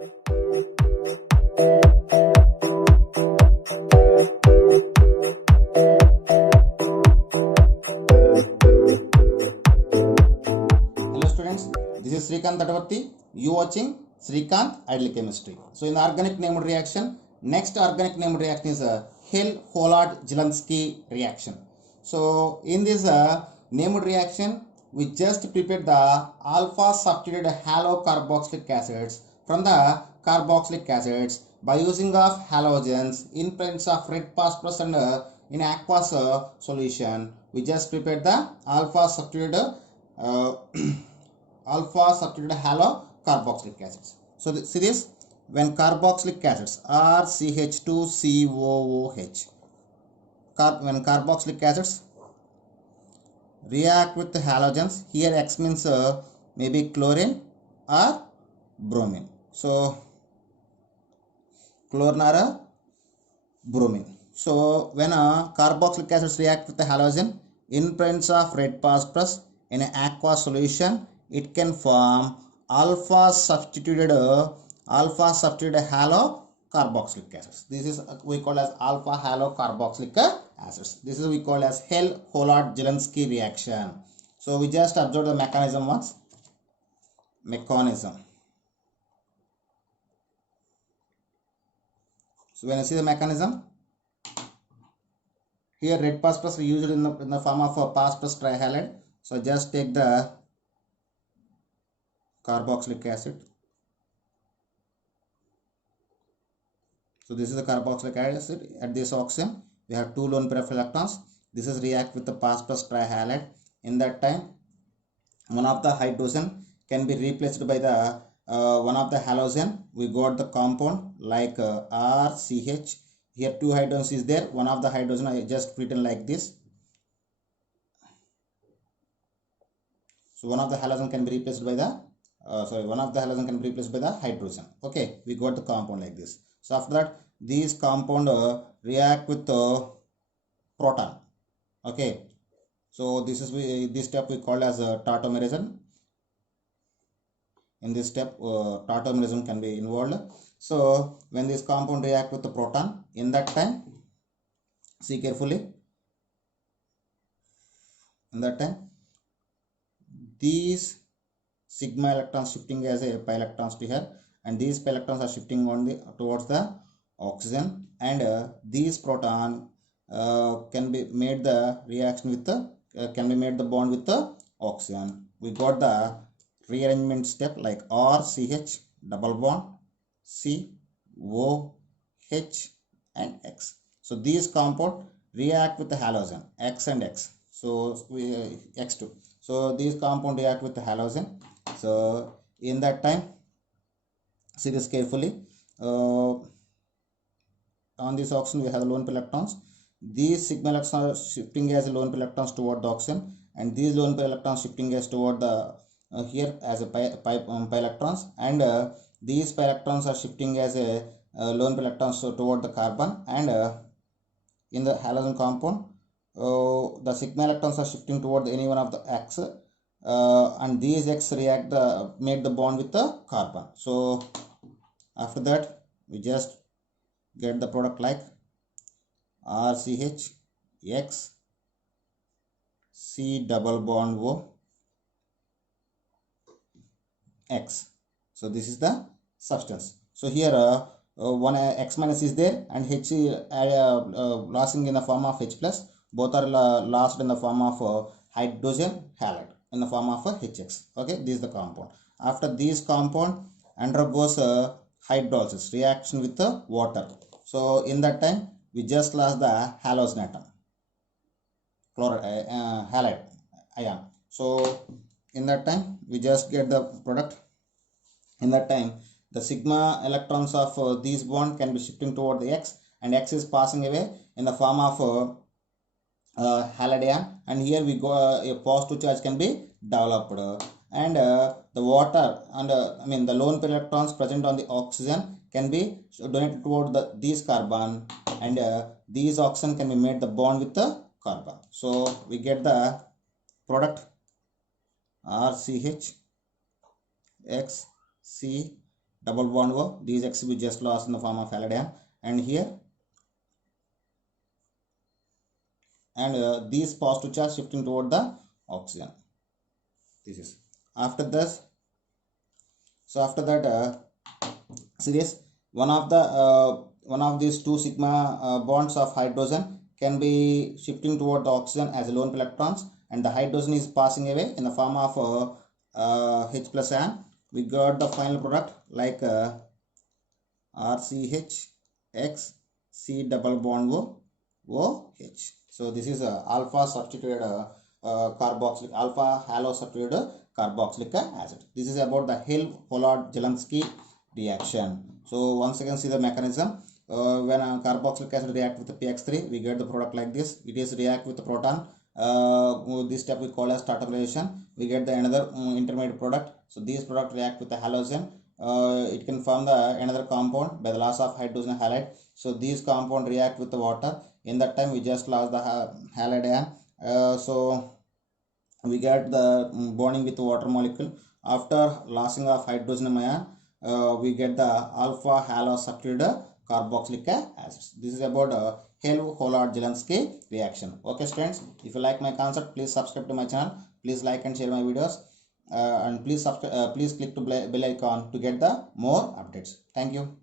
Hello students, this is Srikanth Tatavarti. You watching Srikanth Ideal Chemistry. So in the organic named reaction, next organic named reaction is a Hill-Hollard-Zielinski reaction. So in this named reaction, we just prepared the alpha substituted halocarboxylic acids from the carboxylic acids by using of halogens in presence of red phosphorus and in aqueous solution. We just prepared the alpha substituted alpha substituted halocarboxylic acids. So see this, when carboxylic acids are CH2COOH, when carboxylic acids react with the halogens, here X means maybe chlorine or bromine. So chlorine or bromine. So when carboxylic acids react with the halogen in presence of red phosphorus in an aqueous solution, it can form alpha substituted halocarboxylic acids. This is we call as alpha halocarboxylic acids. This is we call as Hill-Hollard-Zielinski reaction. So we just observe the mechanism once. So when you see the mechanism, here red phosphorus we use it in the form of a phosphorus trihalide. So just take the carboxylic acid. So this is the carboxylic acid. At this oxygen, we have two lone pair of electrons. This is react with the phosphorus trihalide. In that time, one of the hydrogen can be replaced by the one of the halogen. We got the compound like RCH. Here two hydrogens is there. One of the hydrogen I just written like this. So one of the halogen can be replaced by the hydrogen. Okay, we got the compound like this. So after that, these compound react with the proton. Okay, so this step we call as tautomerism. In this step, tautomerism can be involved. So when this compound react with the proton, in that time, see carefully. In that time, these sigma electrons shifting as a pi electrons to here, and these pi electrons are shifting towards the oxygen, and these proton can be made the reaction with the the bond with the oxygen. We got the rearrangement step like RCH double bond COH and X. So these compound react with the halogen X and X. So X2. So these compound react with the halogen. So in that time, see this carefully. On this oxygen, we have lone pair electrons. These sigma electrons are shifting as lone pair electrons toward the oxygen, and these lone pair electrons shifting as toward the here as a pi electrons, and these pi electrons are shifting as a lone pair electrons toward the carbon, and in the halogen compound, the sigma electrons are shifting toward any one of the X, and these X react make the bond with the carbon. So after that, we just get the product like RCH X C double bond O X. So this is the substance. So here one X minus is there, and H losing in the form of H plus. Both are lost in the form of hydrogen halide in the form of HX. Okay, this is the compound. After this compound undergoes hydrolysis reaction with the water. So in that time, we just lost the halogen atom, halide ion. So in that time, we just get the product. In that time, the sigma electrons of these bond can be shifting toward the X, and X is passing away in the form of halide ion, and here we go a positive charge can be developed, and the water and the lone pair electrons present on the oxygen can be donated toward these carbon, and these oxygen can be made the bond with the carbon. So we get the product RCH X C double bond O. These X we just lost in the form of halide, and here, and these positive charge shifting toward the oxygen. This is after this. So after that, series one of these two sigma bonds of hydrogen can be shifting toward the oxygen as lone electrons, and the hydrogen is passing away in the form of H plus ion. We got the final product like RCH X C double bond OH. So this is alpha substituted carboxylic alpha halo substituted carboxylic acid. This is about the Hale-Hollard-Jelinski reaction. So once again see the mechanism. When carboxylic acid react with the pX3, we get the product like this. It is react with the proton. This step we call as totalization. We get the another intermediate product. So these product react with the halogen. It can form the another compound by the loss of hydrogen halide. So these compound react with the water. In that time we just lost the halide ion. So we get the bonding with the water molecule. After losing of hydrogen ion, we get the alpha halo substituted carboxylic acid. This is about Hale-Hollard-Jelinski reaction. Okay students, if you like my concept, please subscribe to my channel. Please like and share my videos, and please click to bell icon to get the more updates. Thank you.